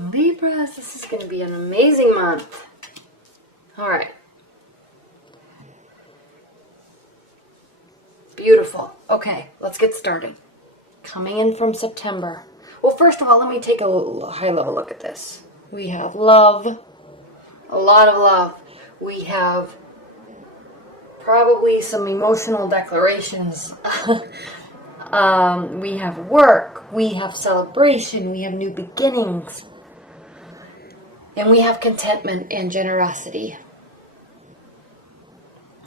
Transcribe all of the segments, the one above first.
Libras, this is going to be an amazing month. All right. Beautiful. Okay, let's get started. Coming in from September. Well, first of all, let me take a high-level look at this. We have love, a lot of love. We have probably some emotional declarations. We have work, we have celebration, we have new beginnings, and we have contentment and generosity.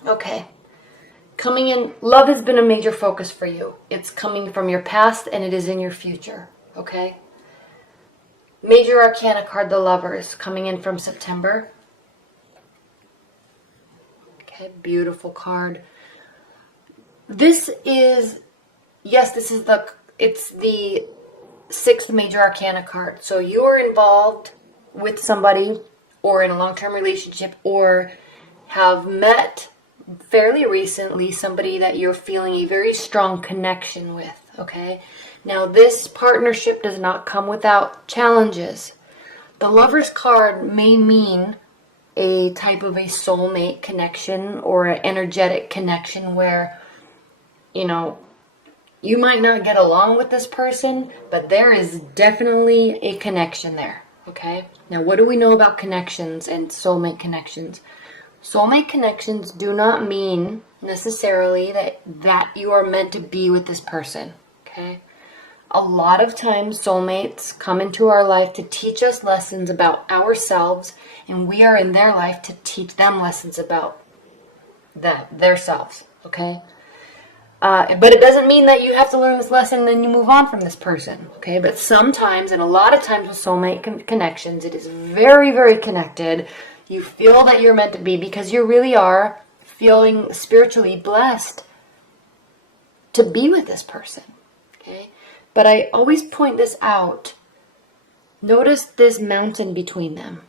Okay. Coming in, love has been a major focus for you. It's coming from your past and it is in your future. Okay? Major Arcana card, the Lovers, coming in from September. Okay, beautiful card. This is, yes, it's the 6th Major Arcana card. So you are involved with somebody or in a long-term relationship or have met fairly recently somebody that you're feeling a very strong connection with, okay? Now, this partnership does not come without challenges. The Lover's card may mean a type of a soulmate connection or an energetic connection where, you know, you might not get along with this person, but there is definitely a connection there, okay? Now, what do we know about connections and soulmate connections? Soulmate connections do not mean necessarily that you are meant to be with this person, okay? A lot of times soulmates come into our life to teach us lessons about ourselves, and we are in their life to teach them lessons about their selves, okay? But it doesn't mean that you have to learn this lesson and then you move on from this person, okay? But sometimes, and a lot of times with soulmate connections, it is very, very connected. You feel that you're meant to be because you really are feeling spiritually blessed to be with this person, okay? But I always point this out. Notice this mountain between them,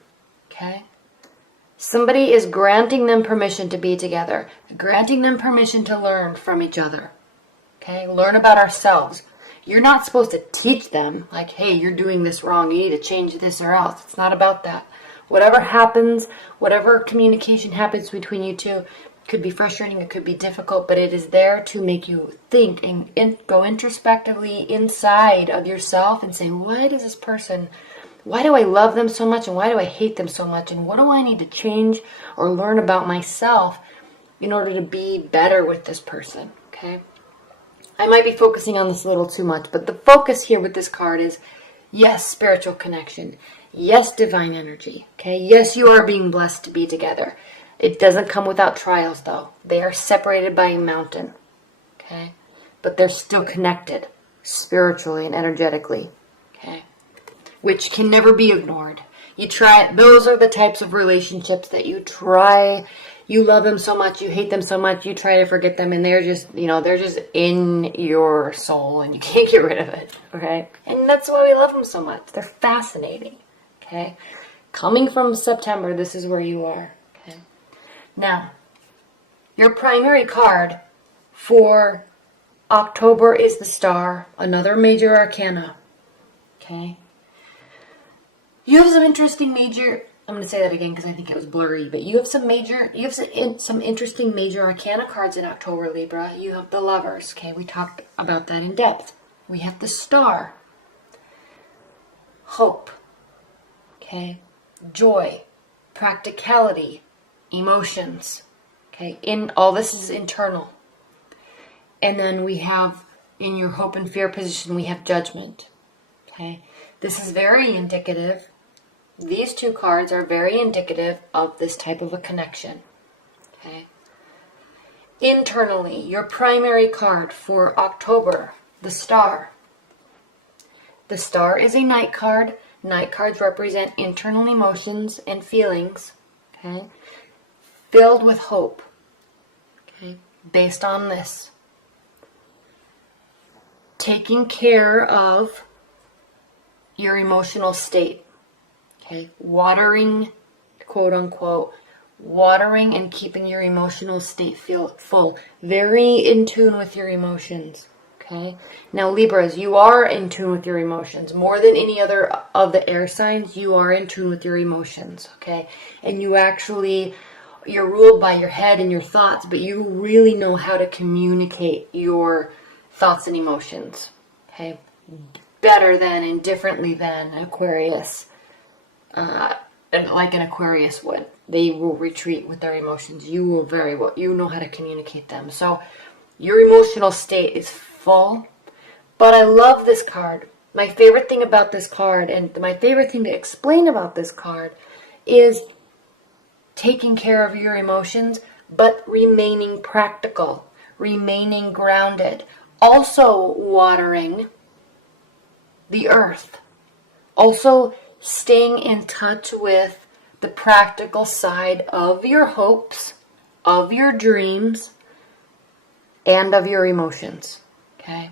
okay? Somebody is granting them permission to be together, granting them permission to learn from each other, okay? Learn about ourselves. You're not supposed to teach them, like, hey, you're doing this wrong, you need to change this or else. It's not about that. Whatever happens, whatever communication happens between you two, it could be frustrating, it could be difficult, but it is there to make you think and go introspectively inside of yourself and say, why do I love them so much and why do I hate them so much and what do I need to change or learn about myself in order to be better with this person, okay? I might be focusing on this a little too much, but the focus here with this card is, yes, spiritual connection. Yes, divine energy. Okay. Yes, you are being blessed to be together. It doesn't come without trials, though. They are separated by a mountain. Okay. But they're still connected spiritually and energetically. Okay. Which can never be ignored. Those are the types of relationships that you love them so much, you hate them so much, you try to forget them, and they're just in your soul, and you can't get rid of it. Okay. And that's why we love them so much. They're fascinating. Okay, coming from September, this is where you are. Okay, now, your primary card for October is the Star, another major arcana. Okay, you have some interesting major. I'm going to say that again because I think it was blurry, but you have some interesting major arcana cards in October, Libra. You have the Lovers. Okay, we talked about that in depth. We have the Star, Hope. Okay, joy, practicality, emotions. Okay, all this is internal. And then we have, in your hope and fear position, we have Judgment. Okay, this is very indicative. These two cards are very indicative of this type of a connection. Okay, internally, your primary card for October, the Star. The Star is a night card. Night cards represent internal emotions and feelings, okay, filled with hope, okay, based on this. Taking care of your emotional state, okay, watering, quote unquote, watering and keeping your emotional state full, very in tune with your emotions, Okay. Now, Libras, you are in tune with your emotions. More than any other of the air signs, you are in tune with your emotions. Okay. And you're ruled by your head and your thoughts, but you really know how to communicate your thoughts and emotions. Okay. Better than and differently than Aquarius. Like an Aquarius would. They will retreat with their emotions. You will very well, you know how to communicate them. So your emotional state is full. But I love this card. My favorite thing about this card, and my favorite thing to explain about this card, is taking care of your emotions, but remaining practical, remaining grounded. Also watering the earth. Also staying in touch with the practical side of your hopes, of your dreams, and of your emotions. Okay?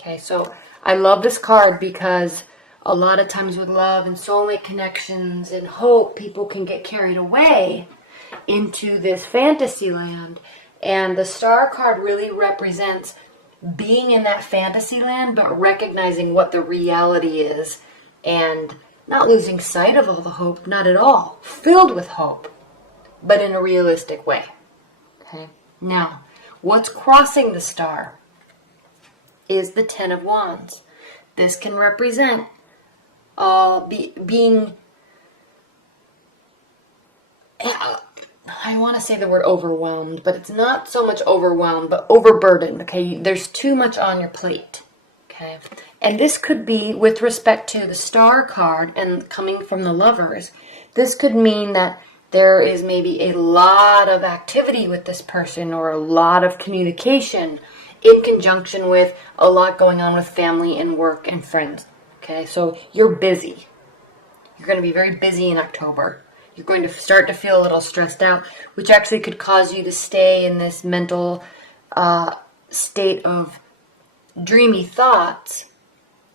Okay, so I love this card because a lot of times with love and soulmate connections and hope, people can get carried away into this fantasy land. And the Star card really represents being in that fantasy land, but recognizing what the reality is and not losing sight of all the hope, not at all. Filled with hope, but in a realistic way. Okay. Now, what's crossing the star is the Ten of Wands. This can represent being, I want to say the word overwhelmed, but it's not so much overwhelmed, but overburdened. Okay, there's too much on your plate. Okay, and this could be with respect to the Star card and coming from the Lovers. This could mean that there is maybe a lot of activity with this person or a lot of communication in conjunction with a lot going on with family and work and friends. Okay, so you're busy. You're going to be very busy in October. You're going to start to feel a little stressed out, which actually could cause you to stay in this mental state of dreamy thoughts.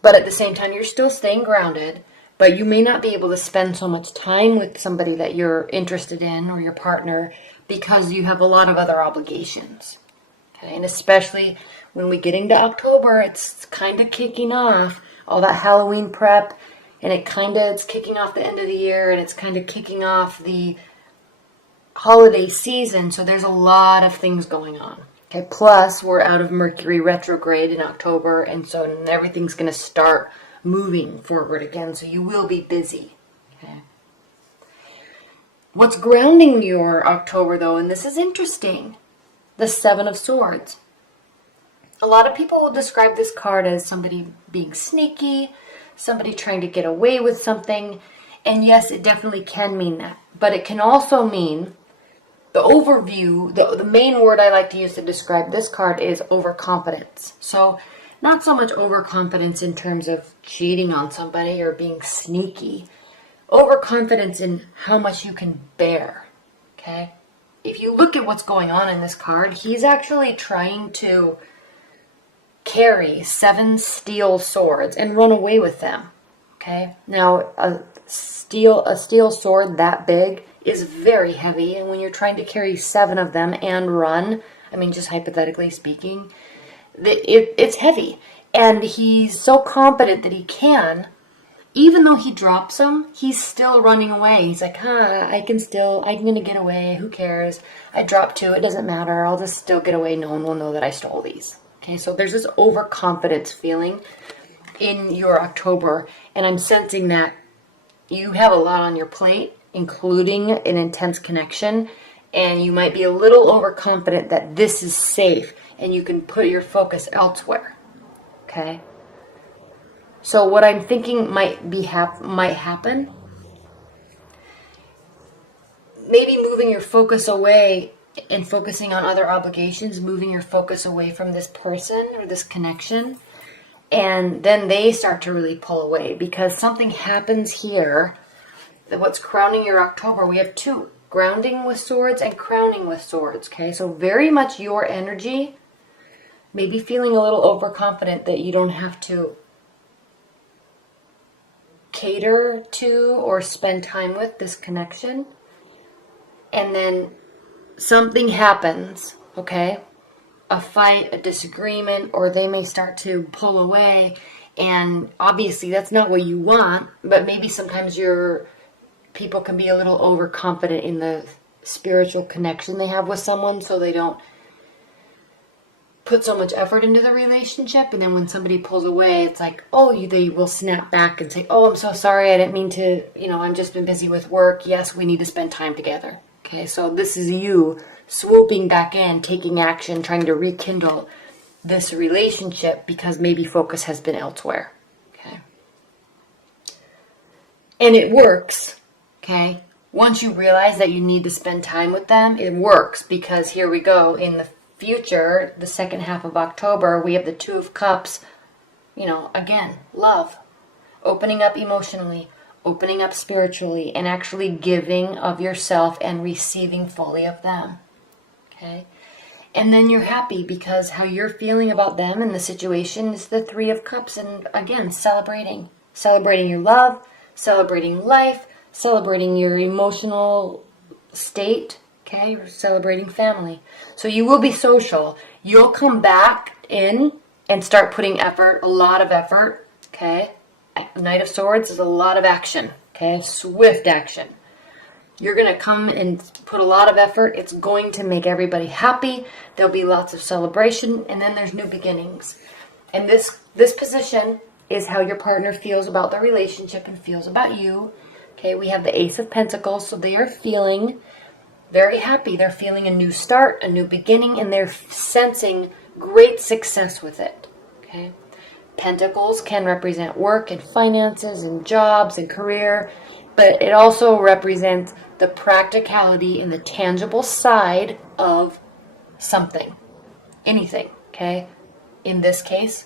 But at the same time, you're still staying grounded, but you may not be able to spend so much time with somebody that you're interested in or your partner because you have a lot of other obligations. Okay, and especially when we get into October, it's kind of kicking off all that Halloween prep, and it's kicking off the end of the year, and it's kind of kicking off the holiday season, so there's a lot of things going on. Okay, plus we're out of Mercury retrograde in October, and so everything's going to start moving forward again, so you will be busy. Okay. What's grounding your October, though, and this is interesting, the Seven of Swords. A lot of people will describe this card as somebody being sneaky, somebody trying to get away with something, and yes, it definitely can mean that. But it can also mean, the overview, the main word I like to use to describe this card is overconfidence. So not so much overconfidence in terms of cheating on somebody or being sneaky. Overconfidence in how much you can bear. Okay? If you look at what's going on in this card, he's actually trying to carry 7 steel swords and run away with them. Okay? Now, a steel sword that big is very heavy, and when you're trying to carry 7 of them and run, I mean, just hypothetically speaking, it's heavy. And he's so confident that he can, even though he drops them, he's still running away. He's like, I'm going to get away. Who cares? I dropped 2. It doesn't matter. I'll just still get away. No one will know that I stole these. Okay, so there's this overconfidence feeling in your October, and I'm sensing that you have a lot on your plate, including an intense connection, and you might be a little overconfident that this is safe and you can put your focus elsewhere. Okay? So what I'm thinking might happen, maybe moving your focus away and focusing on other obligations, moving your focus away from this person or this connection, and then they start to really pull away because something happens here. What's crowning your October? We have 2, grounding with swords and crowning with swords. Okay, so very much your energy, maybe feeling a little overconfident that you don't have to cater to or spend time with this connection. And then something happens, okay? a fight, a disagreement, or they may start to pull away. And obviously that's not what you want, but maybe sometimes people can be a little overconfident in the spiritual connection they have with someone, so they don't put so much effort into the relationship. And then when somebody pulls away, it's like, they will snap back and say, I'm so sorry, I didn't mean to, I've just been busy with work. Yes, we need to spend time together. Okay, so this is you swooping back in, taking action, trying to rekindle this relationship because maybe focus has been elsewhere. Okay, and it works. Okay, once you realize that you need to spend time with them, it works, because here we go. In the future, the second half of October, we have the Two of Cups. Again, love, opening up emotionally, opening up spiritually, and actually giving of yourself and receiving fully of them. Okay, and then you're happy because how you're feeling about them and the situation is the Three of Cups. And again, celebrating your love, celebrating life, celebrating your emotional state. Okay, you're celebrating family. So you will be social. You'll come back in and start putting effort, a lot of effort. Okay, Knight of Swords is a lot of action. Okay, swift action. You're going to come and put a lot of effort. It's going to make everybody happy. There'll be lots of celebration, and then there's new beginnings. And this position is how your partner feels about the relationship and feels about you. Okay, we have the Ace of Pentacles, so they are feeling very happy. They're feeling a new start, a new beginning, and they're sensing great success with it. Okay, Pentacles can represent work and finances and jobs and career, but it also represents the practicality and the tangible side of something, anything. Okay, in this case,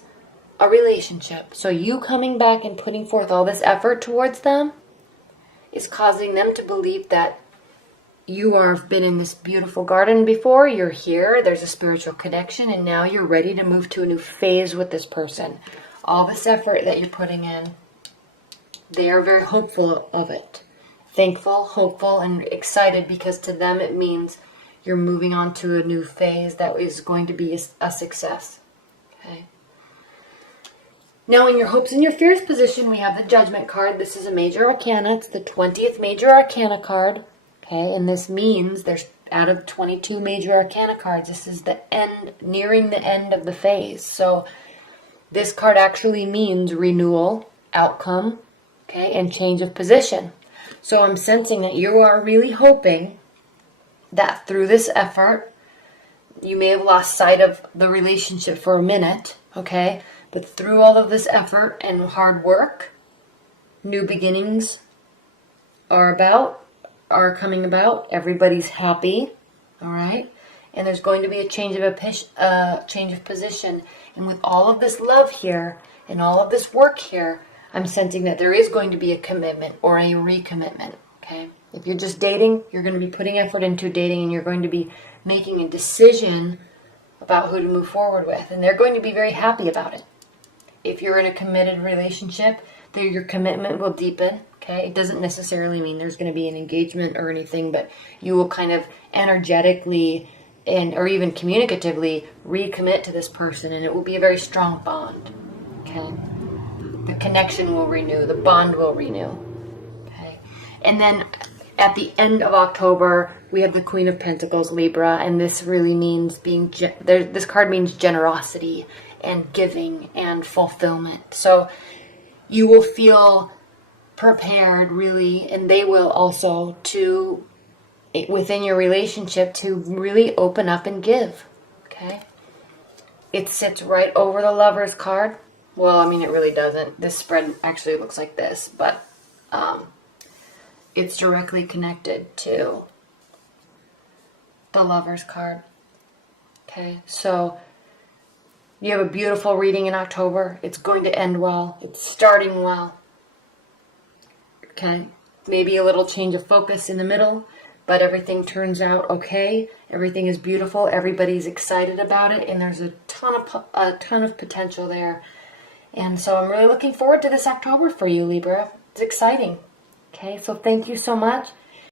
a relationship. So you coming back and putting forth all this effort towards them is causing them to believe that you have been in this beautiful garden before, you're here, there's a spiritual connection, and now you're ready to move to a new phase with this person. All this effort that you're putting in, they are very hopeful of it. Thankful, hopeful, and excited, because to them it means you're moving on to a new phase that is going to be a success. Okay. Now, in your hopes and your fears position, we have the Judgment card. This is a major arcana. It's the 20th major arcana card. Okay, and this means there's out of 22 major arcana cards, this is the end, nearing the end of the phase. So this card actually means renewal, outcome, okay, and change of position. So I'm sensing that you are really hoping that through this effort, you may have lost sight of the relationship for a minute, okay? But through all of this effort and hard work, new beginnings are coming about. Everybody's happy, all right? And there's going to be a change of position. And with all of this love here and all of this work here, I'm sensing that there is going to be a commitment or a recommitment, okay? If you're just dating, you're going to be putting effort into dating, and you're going to be making a decision about who to move forward with. And they're going to be very happy about it. If you're in a committed relationship, your commitment will deepen, okay? It doesn't necessarily mean there's going to be an engagement or anything, but you will kind of energetically or even communicatively recommit to this person, and it will be a very strong bond, okay? The connection will renew, the bond will renew, okay? And then at the end of October, we have the Queen of Pentacles, Libra, and this really means this card means generosity and giving and fulfillment. So you will feel prepared, really, and they will also, to within your relationship, to really open up and give, okay? It sits right over the Lover's card. Well, I mean, it really doesn't. This spread actually looks like this, but it's directly connected to the Lover's card, okay? So you have a beautiful reading in October. It's going to end well. It's starting well. Okay? Maybe a little change of focus in the middle, but everything turns out okay. Everything is beautiful. Everybody's excited about it, and there's a ton of potential there. And so I'm really looking forward to this October for you, Libra. It's exciting. Okay? So thank you so much.